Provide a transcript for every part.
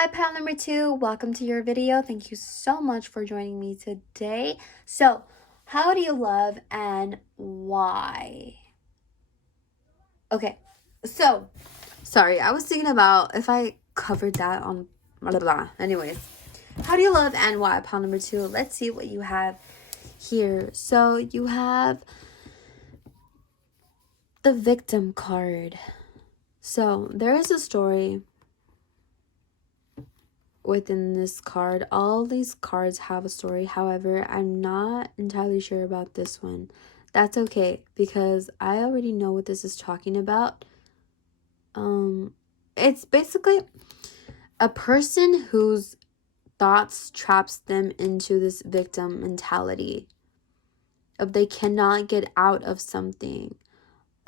Hi, pal number 2. Welcome to your video. Thank you so much for joining me today. So, how do you love and why? Okay, so, sorry, I was thinking about if I covered that on blah, blah, blah. Anyways, how do you love and why, pal number 2? Let's see what you have here. So, you have the victim card. So, there is a story within this card. All these cards have a story. However, I'm not entirely sure about this one. That's okay, because I already know what this is talking about. It's basically a person whose thoughts traps them into this victim mentality of they cannot get out of something.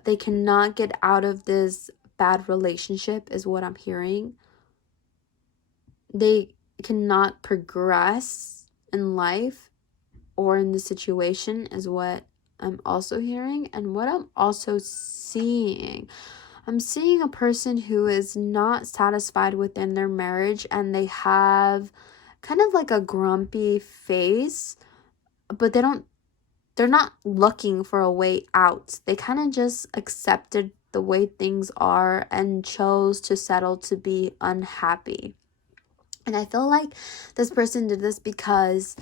They cannot get out of this bad relationship is what I'm hearing. They cannot progress in life or in the situation is what I'm also hearing. And what I'm also seeing, I'm seeing a person who is not satisfied within their marriage, and they have kind of like a grumpy face, but they're not looking for a way out. They kind of just accepted the way things are and chose to settle to be unhappy. And I feel like this person did this because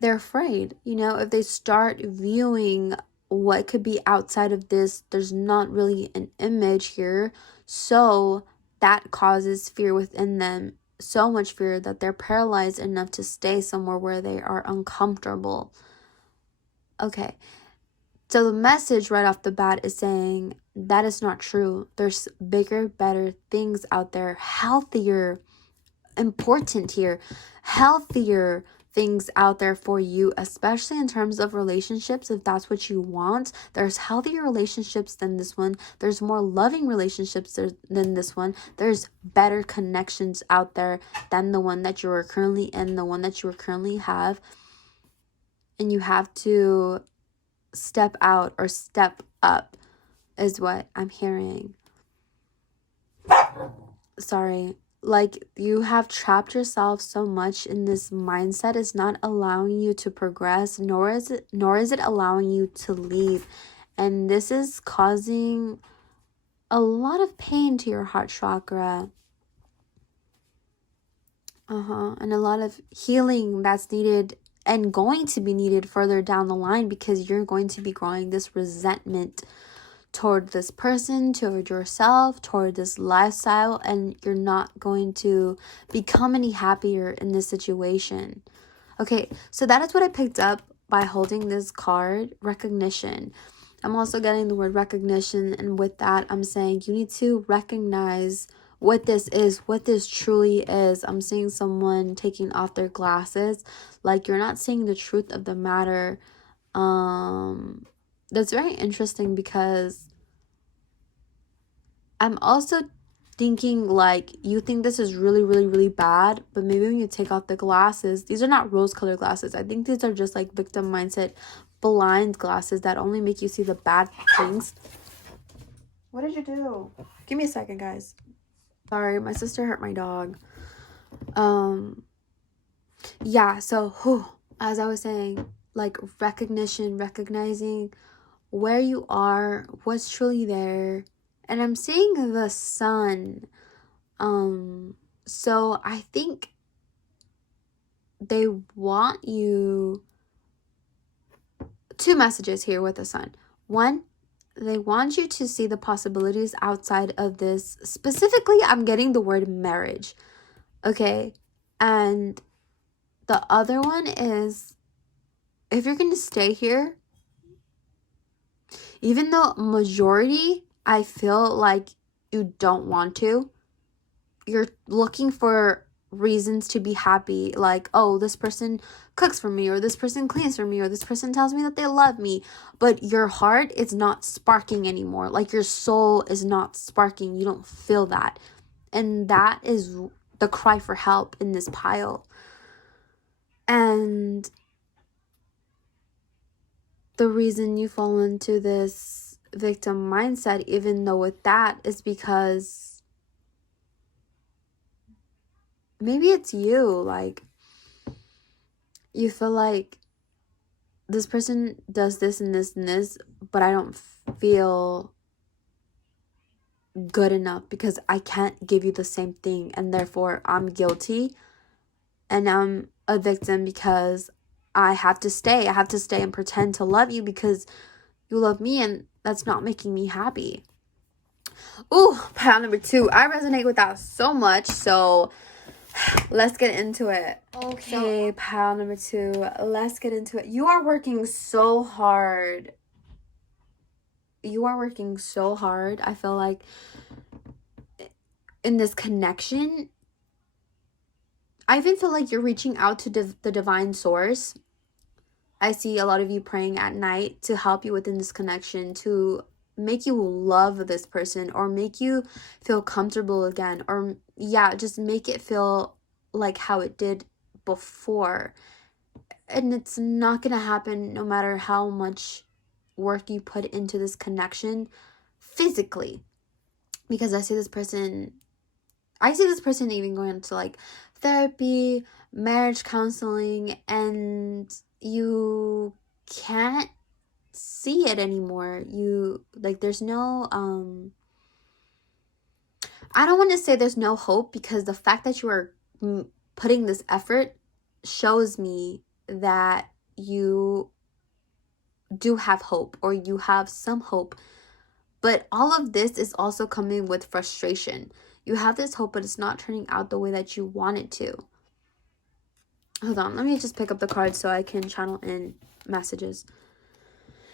they're afraid. You know, if they start viewing what could be outside of this, there's not really an image here. So that causes fear within them. So much fear that they're paralyzed enough to stay somewhere where they are uncomfortable. Okay. So the message right off the bat is saying that is not true. There's bigger, better things out there, healthier, important here, healthier things out there for you, especially in terms of relationships. If that's what you want, there's healthier relationships than this one. There's more loving relationships than this one. There's better connections out there than the one that you are currently in, the one that you currently have. And you have to step out or step up is what I'm hearing. Sorry. Like, you have trapped yourself so much in this mindset. Is not allowing you to progress, nor is it allowing you to leave. And this is causing a lot of pain to your heart chakra. And a lot of healing that's needed and going to be needed further down the line, because you're going to be growing this resentment toward this person, toward yourself, toward this lifestyle, and you're not going to become any happier in this situation. Okay, so that is what I picked up by holding this card, recognition. I'm also getting the word recognition, and with that, I'm saying you need to recognize what this is, what this truly is. I'm seeing someone taking off their glasses, like you're not seeing the truth of the matter. That's very interesting, because I'm also thinking like you think this is really, really, really bad, but maybe when you take off the glasses, these are not rose-colored glasses. I think these are just like victim mindset, blind glasses that only make you see the bad things. What did you do? Give me a second, guys. Sorry, my sister hurt my dog. Yeah, so as I was saying, like recognition, recognizing where you are, what's truly there. And I'm seeing the sun. So I think they want you, two messages here with the sun. One, they want you to see the possibilities outside of this. Specifically, I'm getting the word marriage. Okay. And the other one is, if you're going to stay here, even though majority, I feel like you don't want to, you're looking for reasons to be happy. Like, oh, this person cooks for me, or this person cleans for me, or this person tells me that they love me. But your heart is not sparking anymore. Like, your soul is not sparking. You don't feel that. And that is the cry for help in this pile. And the reason you fall into this victim mindset, even though with that, is because maybe it's you, like, you feel like this person does this and this and this, but I don't feel good enough because I can't give you the same thing, and therefore I'm guilty and I'm a victim because I have to stay and pretend to love you because you love me, and that's not making me happy. Ooh, pile number 2. I resonate with that so much, so let's get into it. Okay, pile number 2. Let's get into it. You are working so hard. I feel like in this connection, I even feel like you're reaching out to the divine source. I see a lot of you praying at night to help you within this connection, to make you love this person or make you feel comfortable again, or just make it feel like how it did before. And it's not gonna happen no matter how much work you put into this connection physically, because I see this person even going to like therapy, marriage counseling, and you can't see it anymore. You like, there's no I don't want to say there's no hope, because the fact that you are putting this effort shows me that you do have hope, or you have some hope. But all of this is also coming with frustration. You have this hope, but it's not turning out the way that you want it to. Hold on, let me just pick up the cards so I can channel in messages.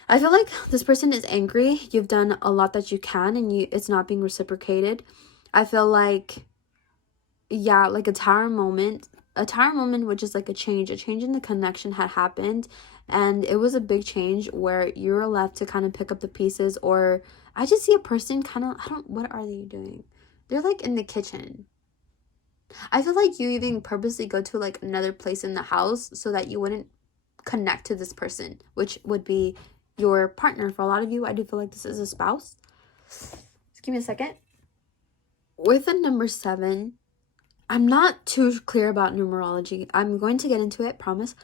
I feel like this person is angry. You've done a lot that you can, and it's not being reciprocated. I feel like, like a tower moment, which is like a change in the connection had happened. And it was a big change where you're left to kind of pick up the pieces, or I just see a person kind of, what are they doing? They're like in the kitchen. I feel like you even purposely go to like another place in the house so that you wouldn't connect to this person, which would be your partner. For a lot of you, I do feel like this is a spouse. Just give me a second. With the number 7, I'm not too clear about numerology. I'm going to get into it, promise.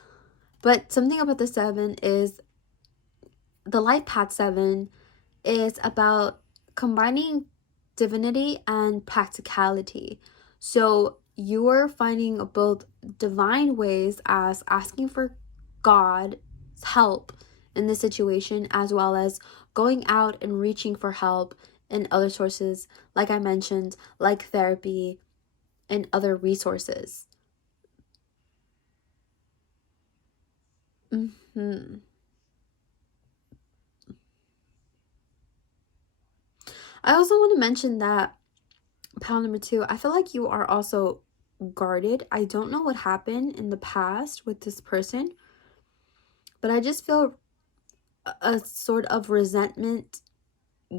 But something about the 7 is the life path 7 is about combining divinity and practicality. So you're finding both divine ways as asking for God's help in this situation, as well as going out and reaching for help in other sources, like I mentioned, like therapy and other resources. I also want to mention that pile number 2, I feel like you are also guarded. I don't know what happened in the past with this person, but I just feel a sort of resentment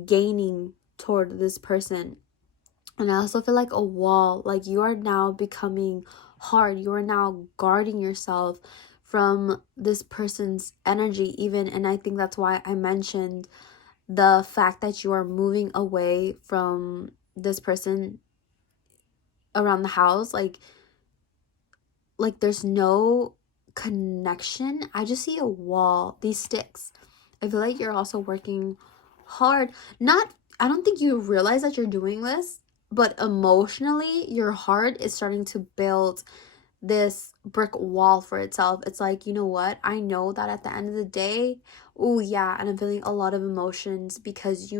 gaining toward this person. And I also feel like a wall, like you are now becoming hard. You are now guarding yourself from this person's energy even. And I think that's why I mentioned the fact that you are moving away from this person around the house. Like there's no connection. I just see a wall, these sticks. I feel like you're also working hard. I don't think you realize that you're doing this, but emotionally your heart is starting to build this brick wall for itself. It's like, you know what? I know that at the end of the day, and I'm feeling a lot of emotions, because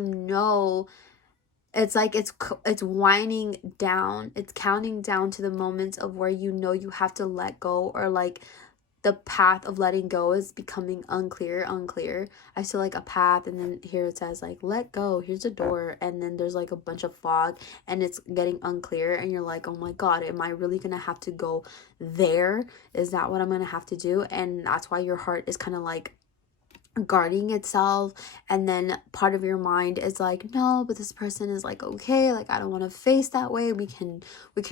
it's like it's winding down. It's counting down to the moments of where you have to let go, or like the path of letting go is becoming unclear. I see like a path, and then here it says like let go, here's a door, and then there's like a bunch of fog and it's getting unclear, and you're like, oh my god, am I really gonna have to go there? Is that what I'm gonna have to do? And that's why your heart is kind of like guarding itself, and then part of your mind is like, no, but this person is like, okay, like I don't want to face that way, we can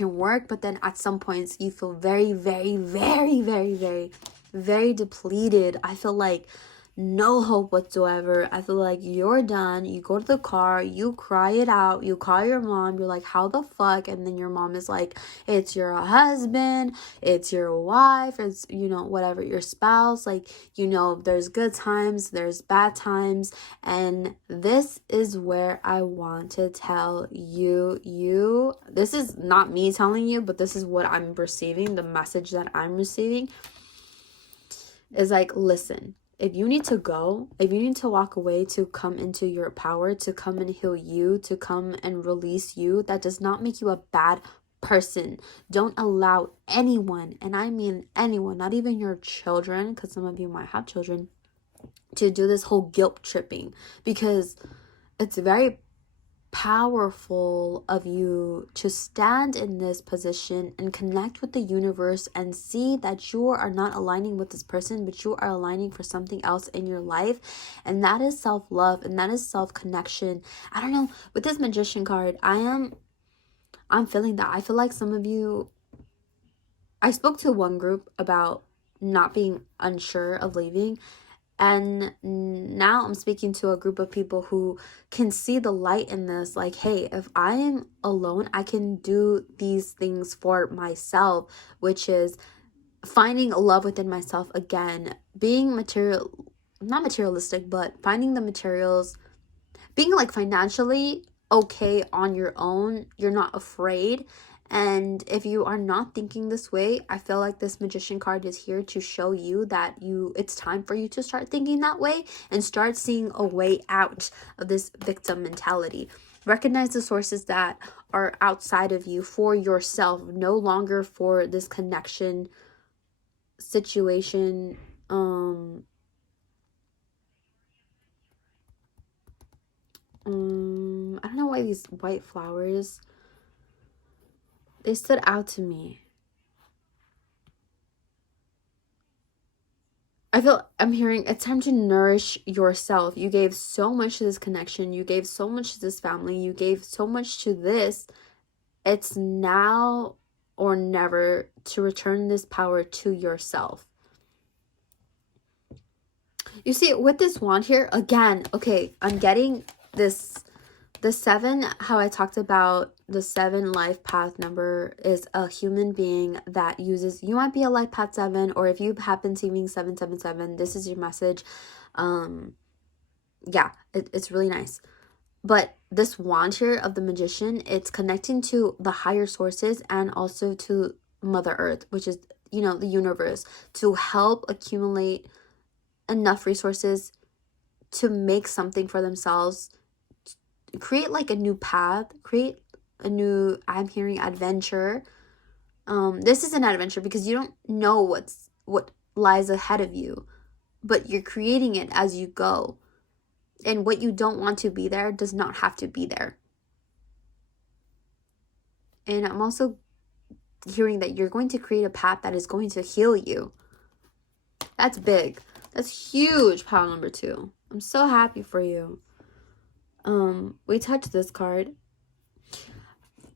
work. But then at some points you feel very, very, very, very, very, very depleted. I feel like no hope whatsoever. I feel like you're done. You go to the car, you cry it out, you call your mom, you're like, how the fuck? And then your mom is like, it's your husband, it's your wife, it's, you know, whatever, your spouse. Like, you know, there's good times, there's bad times. And this is where I want to tell you, this is not me telling you, but this is what I'm receiving, the message that I'm receiving is like, listen, if you need to go, if you need to walk away to come into your power, to come and heal you, to come and release you, that does not make you a bad person. Don't allow anyone, and I mean anyone, not even your children, because some of you might have children, to do this whole guilt tripping, because it's very powerful of you to stand in this position and connect with the universe and see that you are not aligning with this person, but you are aligning for something else in your life. And that is self-love, and that is self-connection. I don't know, with this Magician card, I'm feeling that. I feel like some of you, I spoke to one group about not being unsure of leaving, and now I'm speaking to a group of people who can see the light in this. Like, hey, if I'm alone, I can do these things for myself, which is finding love within myself again, being not materialistic, but finding the materials, being like financially okay on your own. You're not afraid. And if you are not thinking this way, I feel like this Magician card is here to show you that it's time for you to start thinking that way and start seeing a way out of this victim mentality. Recognize the sources that are outside of you for yourself, no longer for this connection situation. I don't know why these white flowers, they stood out to me. I'm hearing it's time to nourish yourself. You gave so much to this connection. You gave so much to this family. You gave so much to this. It's now or never to return this power to yourself. You see, with this wand here, again, okay, I'm getting this. The 7, how I talked about the 7 life path number, is a human being that uses, you might be a life path 7, or if you happen to be 777, this is your message. Yeah, it's really nice. But this wand here of the Magician, it's connecting to the higher sources and also to Mother Earth, which is, you know, the universe, to help accumulate enough resources to make something for themselves, create like a new path, create a new, I'm hearing, adventure. This is an adventure because you don't know what lies ahead of you, but you're creating it as you go. And what you don't want to be there does not have to be there. And I'm also hearing that you're going to create a path that is going to heal you. That's big. That's huge, pile number 2. I'm so happy for you. We touched this card,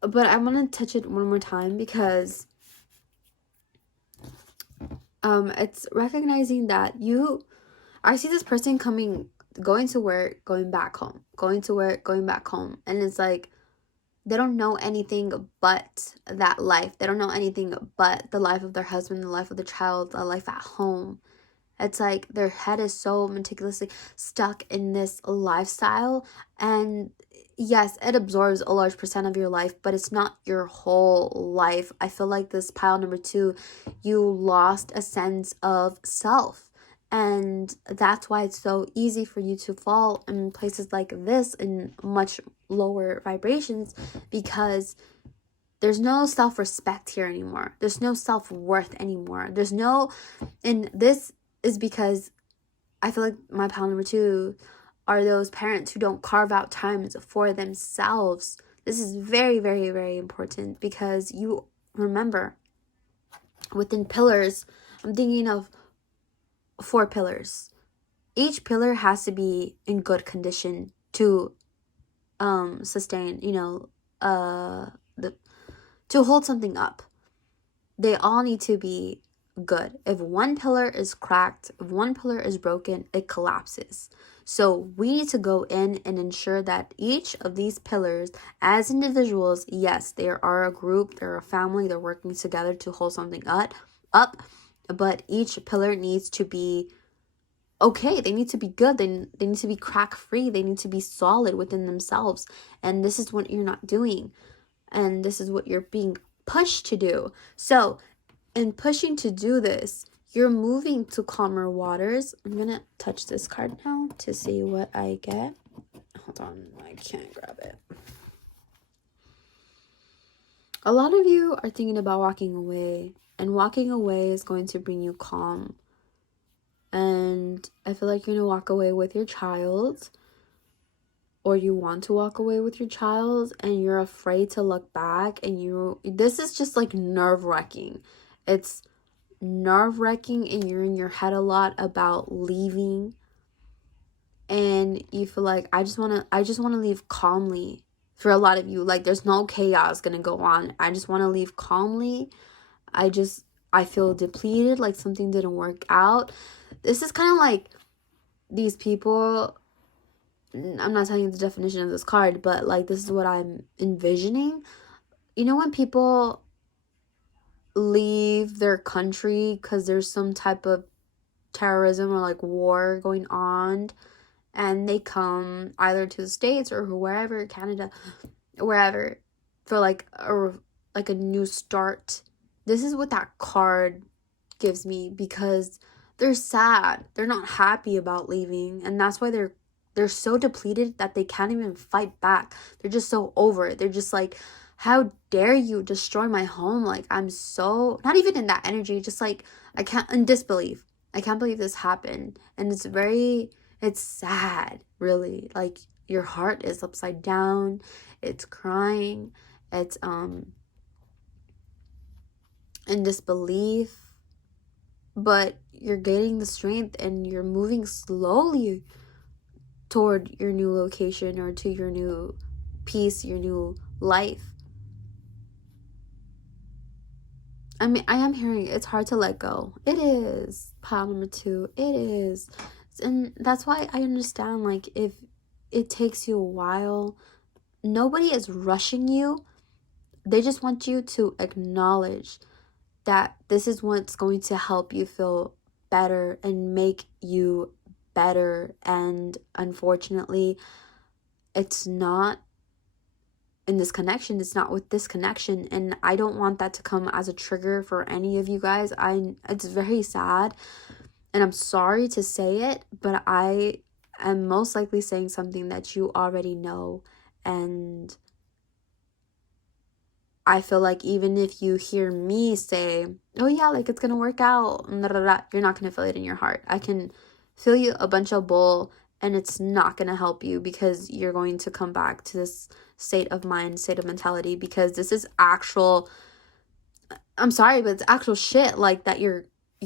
but I want to touch it one more time because it's recognizing that I see this person going to work, going back home, going to work, going back home, and it's like they don't know anything but that life. They don't know anything but the life of their husband, the life of their child, the life at home. It's like their head is so meticulously stuck in this lifestyle, and yes, it absorbs a large percent of your life, but it's not your whole life. I feel like this pile number 2, you lost a sense of self, and that's why it's so easy for you to fall in places like this in much lower vibrations, because there's no self-respect here anymore. There's no self-worth anymore. And this is because I feel like my pile number 2 are those parents who don't carve out times for themselves. This is very, very, very important, because you remember within pillars, I'm thinking of 4 pillars. Each pillar has to be in good condition to sustain, to hold something up. They all need to be good. If one pillar is cracked, if one pillar is broken, it collapses. So we need to go in and ensure that each of these pillars, as individuals, yes, they are a group, they're a family, they're working together to hold something up, but each pillar needs to be okay. They need to be good. They need to be crack free. They need to be solid within themselves. And this is what you're not doing. And this is what you're being pushed to do. So in pushing to do this, you're moving to calmer waters. I'm gonna touch this card now to see what I get. Hold on, I can't grab it. A lot of you are thinking about walking away, and walking away is going to bring you calm. And I feel like you're gonna walk away with your child, or you want to walk away with your child, and you're afraid to look back, and this is just like nerve-wracking. It's nerve-wracking, and you're in your head a lot about leaving, and you feel like I just want to leave calmly. For a lot of you, like, there's no chaos gonna go on. I just want to leave calmly. I feel depleted, like something didn't work out. This is kind of like these people. I'm not telling you the definition of this card, but like, this is what I'm envisioning. You know, when people leave their country because there's some type of terrorism or like war going on, and they come either to the States or wherever, Canada, wherever, for like a new start. This is what that card gives me, because they're sad. They're not happy about leaving, and that's why they're so depleted that they can't even fight back. They're just so over it. They're just like, how dare you destroy my home? Like, I'm so, not even in that energy, just like, I can't, in disbelief. I can't believe this happened. And it's sad, really. Like, your heart is upside down. It's crying. It's in disbelief. But you're gaining the strength, and you're moving slowly toward your new location, or to your new peace, your new life. I mean, I am hearing it's hard to let go. It is. Pile number 2. It is. And that's why I understand, like, if it takes you a while, nobody is rushing you. They just want you to acknowledge that this is what's going to help you feel better and make you better. And unfortunately, it's not in this connection. It's not with this connection, and I don't want that to come as a trigger for any of you guys. It's very sad, and I'm sorry to say it, but I am most likely saying something that you already know. And I feel like even if you hear me say, oh yeah, like, it's gonna work out, you're not gonna feel it in your heart. I can feel you a bunch of bull, and it's not gonna help you, because you're going to come back to this state of mind, state of mentality, because this is actual, I'm sorry, but it's actual shit, like, that you're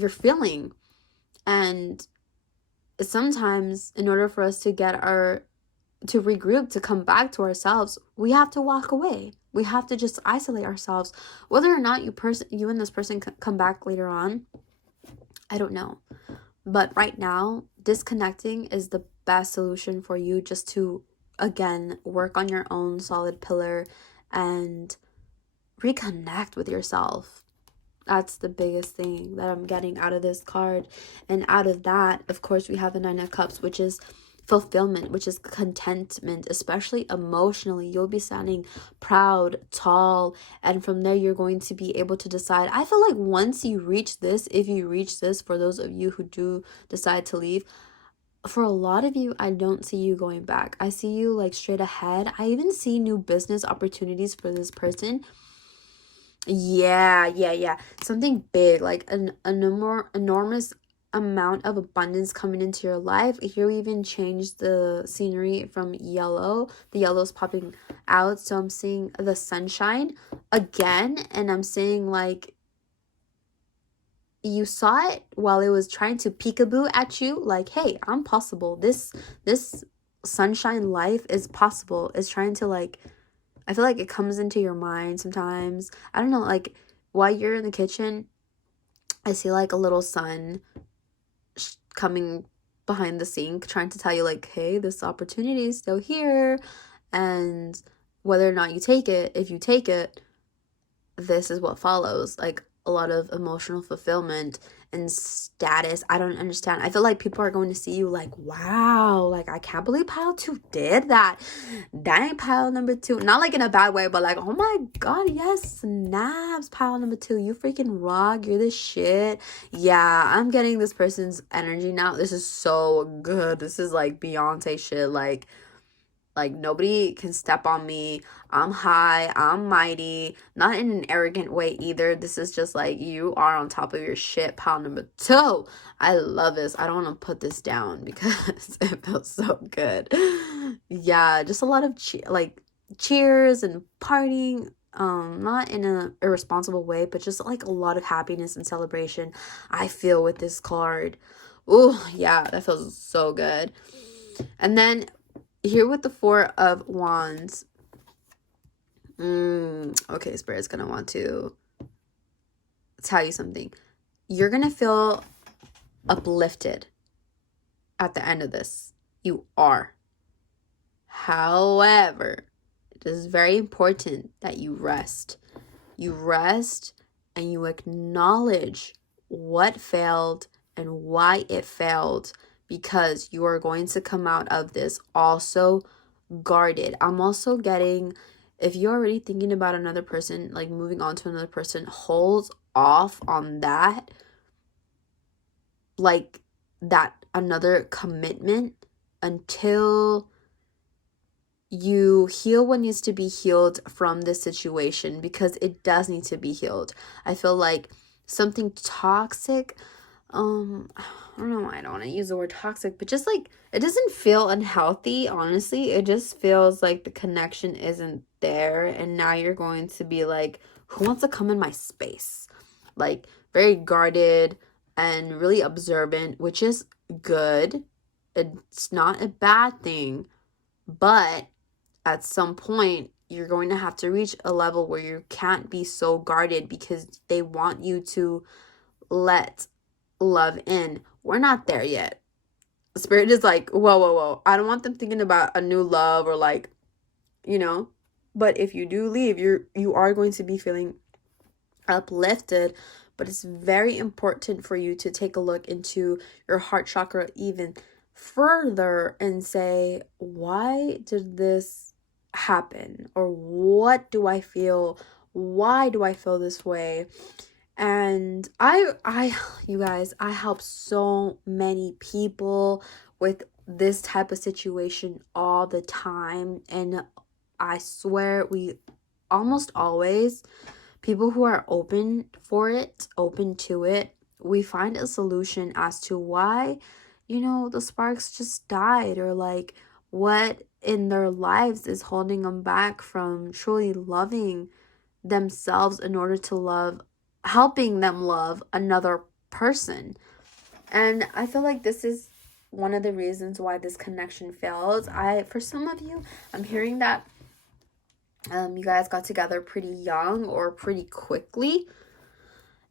feeling. And sometimes, in order for us to to regroup, to come back to ourselves, we have to walk away. We have to just isolate ourselves. Whether or not you and this person come back later on, I don't know. But right now, disconnecting is the best solution for you, just to, again, work on your own solid pillar and reconnect with yourself. That's the biggest thing that I'm getting out of this card. And out of that, of course, we have the 9 of Cups, which is fulfillment, which is contentment, especially emotionally. You'll be standing proud, tall, and from there you're going to be able to decide. I feel like once you reach this, if you reach this, for those of you who do decide to leave, for a lot of you, I don't see you going back. I see you like straight ahead. I even see new business opportunities for this person. Yeah. Something big, like an enormous amount of abundance coming into your life. Here we even changed the scenery from yellow. The yellow's popping out, so I'm seeing the sunshine again, and I'm seeing like you saw it while it was trying to peekaboo at you, like, hey, I'm possible. This sunshine life is possible. It's trying to, like, I feel like it comes into your mind sometimes. I don't know, like, while you're in the kitchen, I see like a little son coming behind the scene trying to tell you like, hey, this opportunity is still here, and whether or not you take it, if you take it, this is what follows. Like a lot of emotional fulfillment and status. I don't understand. I feel like people are going to see you like, wow, like I can't believe pile 2 did that. Dang, pile number 2. Not like in a bad way, but like, oh my god, yes, snaps, pile number 2. You freaking rock. You're the shit. Yeah, I'm getting this person's energy now. This is so good. This is like Beyonce shit. Like nobody can step on me. I'm high, I'm mighty, not in an arrogant way either. This is just like, you are on top of your shit, pile number 2. I love this. I don't want to put this down because it feels so good. Yeah, just a lot of cheers and partying, not in a irresponsible way, but just like a lot of happiness and celebration I feel with this card. Oh yeah, that feels so good. And then here with the 4 of Wands. Okay, Spirit's gonna want to tell you something. You're gonna feel uplifted at the end of this. You are. However, it is very important that you rest. You rest and you acknowledge what failed and why it failed, because you are going to come out of this also guarded. I'm also getting, if you're already thinking about another person, like moving on to another person, hold off on that, like that another commitment, until you heal what needs to be healed from this situation, because it does need to be healed. I feel like something toxic, I don't know why I don't want to use the word toxic, but just like, it doesn't feel unhealthy, honestly. It just feels like the connection isn't there, and now you're going to be like, who wants to come in my space? Like, very guarded and really observant, which is good. It's not a bad thing, but at some point, you're going to have to reach a level where you can't be so guarded, because they want you to let love in. We're not there yet. Spirit is like, whoa. I don't want them thinking about a new love, or like, but if you do leave, you are going to be feeling uplifted. But it's very important for you to take a look into your heart chakra even further and say, why did this happen? Or what do I feel? Why do I feel this way? And you guys, I help so many people with this type of situation all the time. And I swear, we almost always, people who are open to it, we find a solution as to why, the sparks just died, or like what in their lives is holding them back from truly loving themselves in order to helping them love another person. And I feel like this is one of the reasons why this connection fails. For some of you, I'm hearing that you guys got together pretty young or pretty quickly,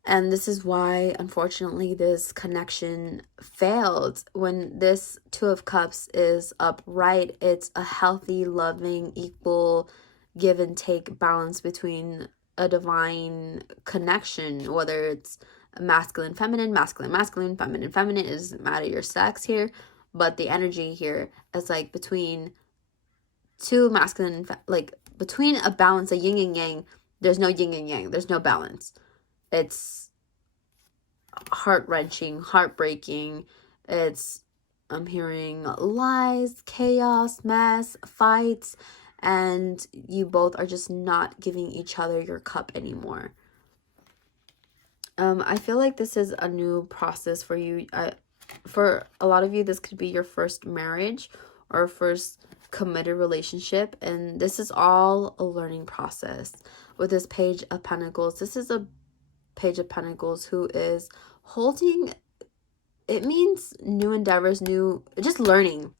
and this is why, unfortunately, this connection failed. When this 2 of Cups is upright, it's a healthy, loving, equal, give and take balance between a divine connection, whether it's masculine, feminine, masculine, feminine. It doesn't matter your sex here, but the energy here is like between 2 masculine, like between a balance, a yin and yang. There's no yin and yang. There's no balance. It's heart-wrenching, heartbreaking. I'm hearing lies, chaos, mess, fights, and you both are just not giving each other your cup anymore. I feel like this is a new process for you. For a lot of you, this could be your first marriage or first committed relationship, and this is all a learning process. With this Page of Pentacles, this is a Page of Pentacles who is holding, it means new endeavors, just learning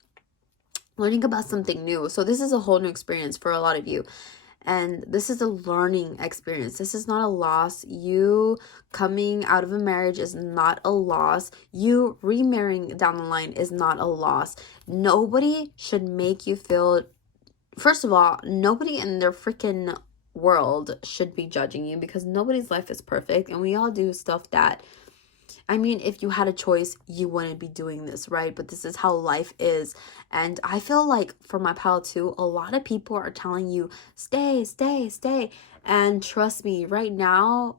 about something new. So this is a whole new experience for a lot of you. And this is a learning experience. This is not a loss. You coming out of a marriage is not a loss. You remarrying down the line is not a loss. Nobody should make you feel, first of all, nobody in their freaking world should be judging you, because nobody's life is perfect and we all do stuff that, I mean, if you had a choice, you wouldn't be doing this, right? But this is how life is. And I feel like for my pal too, a lot of people are telling you, stay, stay, stay. And trust me, right now,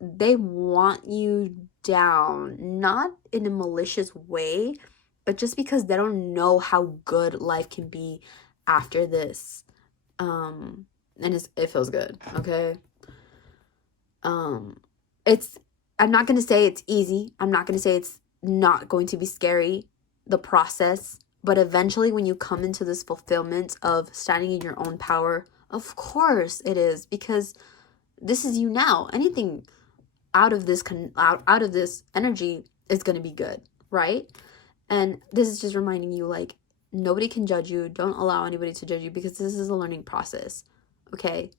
they want you down, not in a malicious way, but just because they don't know how good life can be after this. And it feels good, okay? It's, I'm not going to say it's easy. I'm not going to say it's not going to be scary, the process. But eventually when you come into this fulfillment of standing in your own power, of course it is, because this is you now. Anything out of this out of this energy is going to be good, right? And this is just reminding you, like, nobody can judge you. Don't allow anybody to judge you, because this is a learning process, okay?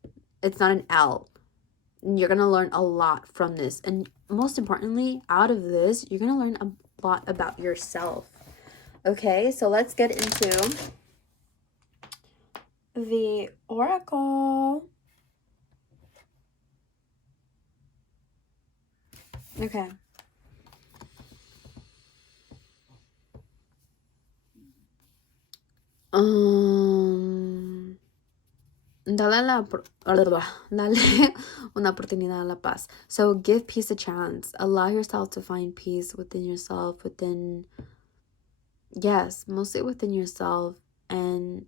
It's not an L. You're going to learn a lot from this. And most importantly, out of this, you're going to learn a lot about yourself. Okay, so let's get into the oracle. Okay. Dale una oportunidad a la paz. So give peace a chance. Allow yourself to find peace within yourself, yes, mostly within yourself, and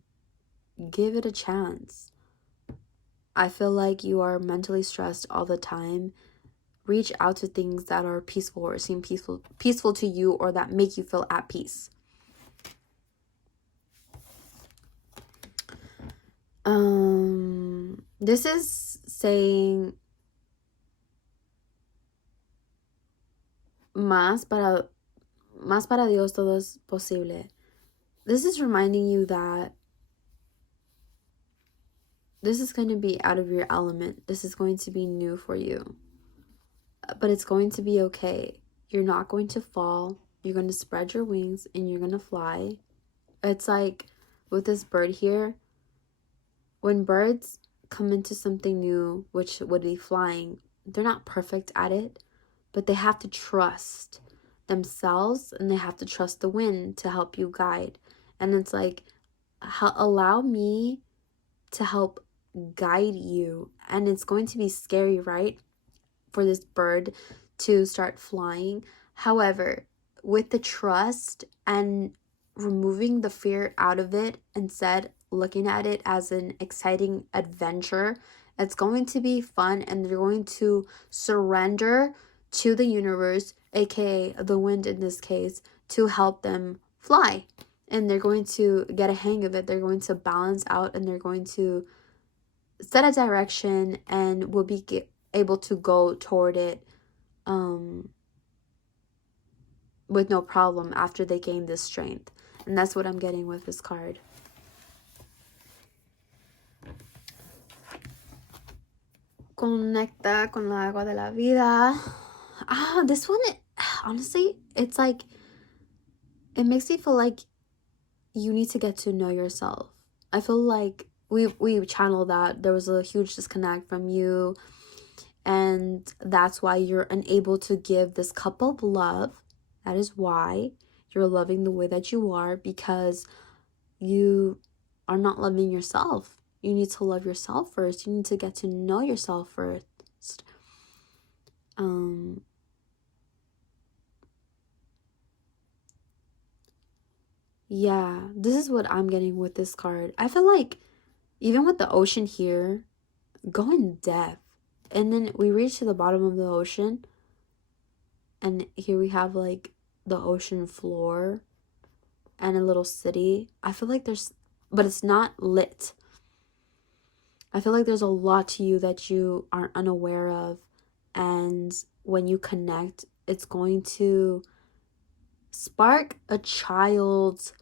give it a chance. I feel like you are mentally stressed all the time. Reach out to things that are peaceful or seem peaceful to you, or that make you feel at peace. This is saying más para Dios todo es posible. This is reminding you that this is going to be out of your element. This is going to be new for you. But it's going to be okay. You're not going to fall. You're going to spread your wings and you're going to fly. It's like with this bird here, when birds come into something new, which would be flying, they're not perfect at it, but they have to trust themselves and they have to trust the wind to help you guide. And it's like, allow me to help guide you. And it's going to be scary, right, for this bird to start flying. However, with the trust and removing the fear out of it, instead looking at it as an exciting adventure, it's going to be fun, and they're going to surrender to the universe, aka the wind in this case, to help them fly. And they're going to get a hang of it. They're going to balance out, and they're going to set a direction, and will be able to go toward it with no problem after they gain this strength. And that's what I'm getting with this card. Conecta con la agua de la vida. This one, honestly, it's like, it makes me feel like you need to get to know yourself. I feel like we channeled that. There was a huge disconnect from you, and that's why you're unable to give this cup of love. That is why you're loving the way that you are, because you are not loving yourself. You need to love yourself first. You need to get to know yourself first. Yeah, this is what I'm getting with this card. I feel like even with the ocean here, go in depth. And then we reach to the bottom of the ocean, and here we have like the ocean floor and a little city. I feel like but it's not lit. I feel like there's a lot to you that you are unaware of, and when you connect, it's going to spark a child's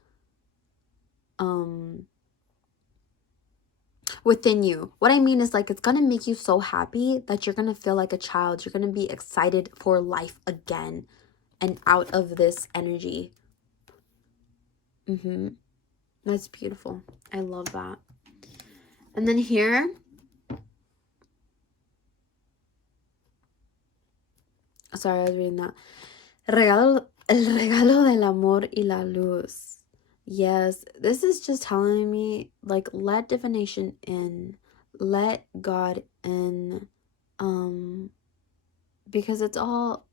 within you. What I mean is, like, it's gonna make you so happy that you're gonna feel like a child. You're gonna be excited for life again and out of this energy. That's beautiful. I love that. And then here, sorry, I was reading that. El regalo del amor y la luz. Yes, this is just telling me, like, let divination in, let God in, because it's all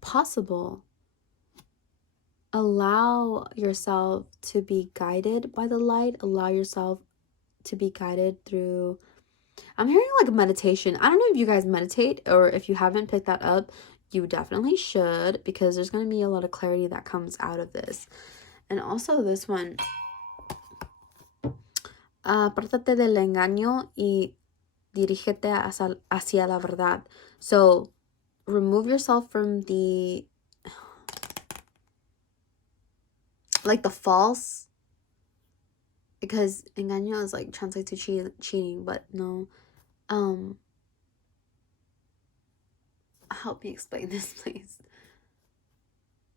possible. Allow yourself to be guided by the light. Allow yourself to be guided through, I'm hearing like meditation. I don't know if you guys meditate, or if you haven't picked that up, you definitely should, because there's going to be a lot of clarity that comes out of this. And also this one, apártate del engaño y dirígete hacia la verdad. So remove yourself from the, like, the false, because engaño is like translates to cheating, but no. Help me explain this, please.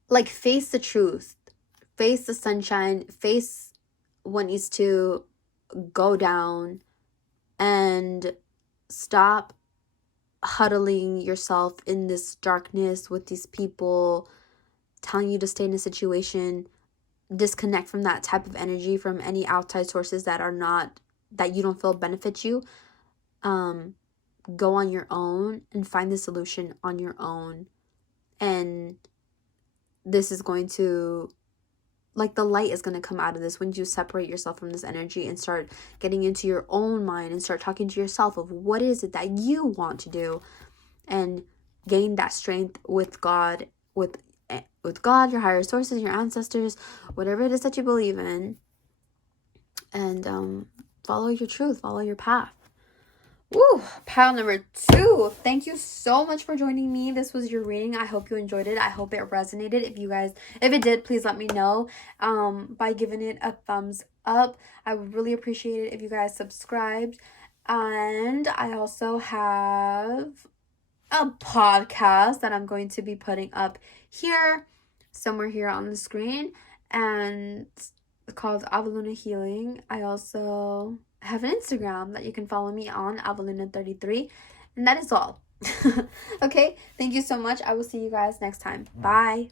Like, face the truth, face the sunshine, face what needs to go down, and stop huddling yourself in this darkness with these people telling you to stay in a situation. Disconnect from that type of energy, from any outside sources that are not, that you don't feel benefit you. Go on your own and find the solution on your own. And this is going to, like, the light is going to come out of this when you separate yourself from this energy and start getting into your own mind and start talking to yourself of what is it that you want to do, and gain that strength with God, with God, your higher sources, your ancestors, whatever it is that you believe in, and follow your truth, follow your path. Woo, pile number 2. Thank you so much for joining me. This was your reading. I hope you enjoyed it. I hope it resonated. If it did, please let me know by giving it a thumbs up. I would really appreciate it if you guys subscribed. And I also have a podcast that I'm going to be putting up here, somewhere here on the screen, and it's called Aveluna Healing. I also have an Instagram that you can follow me on, Aveluna33, and that is all. Okay, thank you so much. I will see you guys next time. Bye.